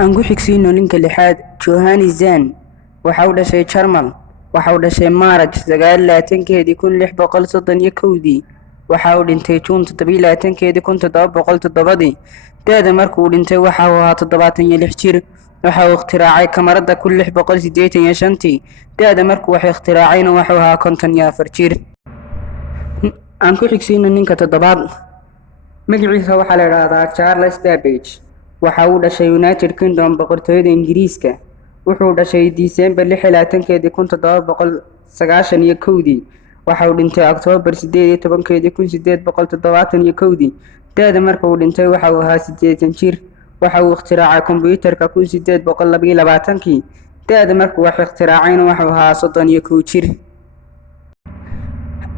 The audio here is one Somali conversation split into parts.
Aan ku xigsiino ninka lixaad Johannes Zahn waxa uu dhashay Jarmal. Waxa uu dhashay Maarch 29 1631. Waxa uu dhintay Juun 27 1707. Da'da markuu dhintay waxa uu ahaa 76 jir. Waxa uu ikhtiraacay kamarada 1685. Da'da markuu wax ikhtiraacayna waxa uu ahaa 54 jir. Aan ku xigsiino ninka toddobaad magaciisa waxaa la yiraahdaa Charles Babbage. Waxa uu dhashay United Kingdom boqortooyada Ingiriiska. Wuxuu dhashay December 26 1791. Waxa uu dhintay October 18 1871. Da'da markuu dhintay waxa uu ahaa 80 jir. Waxa uu ikhtiraacay kombiyuutarka 1822. Da'da markuu wax ikhtiraacayna waxa uu ahaa 31 jir.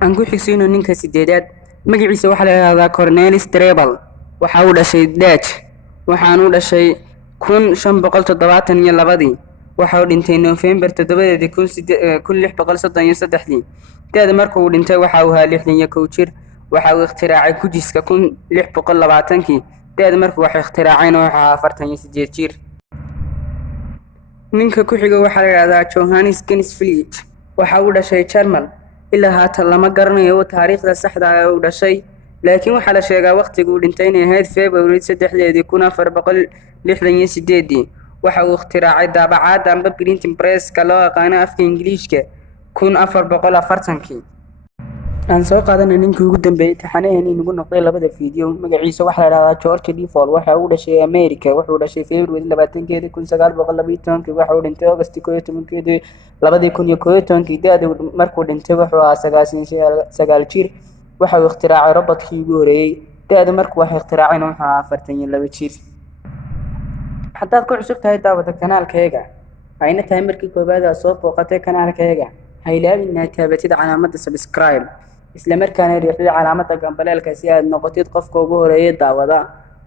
Aan ku xigsiino ninka sideedaad magaciisa waxaa la yiraahdaa Cornelis Drebbel. Waxa uu dhashay Dutch. Waxaanu dhashay 1572. Waxa uu dhintay November 7 1633. Da'da markuu dhintay waxa uu ahaa 61 jir. Waxa uu ikhtiraacay gujiska 1620. Da'da markuu wax ikhtiraacayna waxa ahaa 48 jir. Ninka ku xiga waxaa la yiraahdaa Johannes Kensfeld. Waxa uu dhashay Jarmal. ilaa haatan lama garanayo taariikhda saxda ah ee uu dhashay, laakiin waxaa la sheegaa waqtiga uu dhintay inay ahayd February 3 1468. waxa uu ikhtiraacay daabacaadda amba printing presska loo yaqaano afka Ingiriiska 1440. aan soo qaadanay ninkii ugu dambeeyay taxanaheena inagu noqday labada fiideo. Magaciisa waxaa la yiraahdaa George Defoe. Waxa uu dhashay America. wuxuu dhashay February 20 1912. waxa uu dhintay August 11 2011. da'da markuu dhintay wuxuu ahaa 99 jir. waxa uu ikhtiraacay robot-kii ugu horeeyay. da'da markuu wax ikhtiraacayna wuxuu ahaa 42 jir. haddaad ku cusub tahay daawada kanaalkayga ayna tahay markii koobaad aad soo booqatay kanaalkayga, ha ilaawin inaad taabatid calaamadda subscribe isla markaana riixid calaamadda gambaleelka si aad noqotid qofka ugu horeeya daawada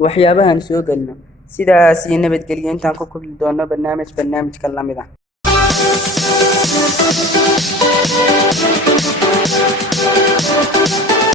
waxyaabahan soo galno. sidaas iyo nabadgelyo intaan ku kulmi doono barnaamijka lamid ah.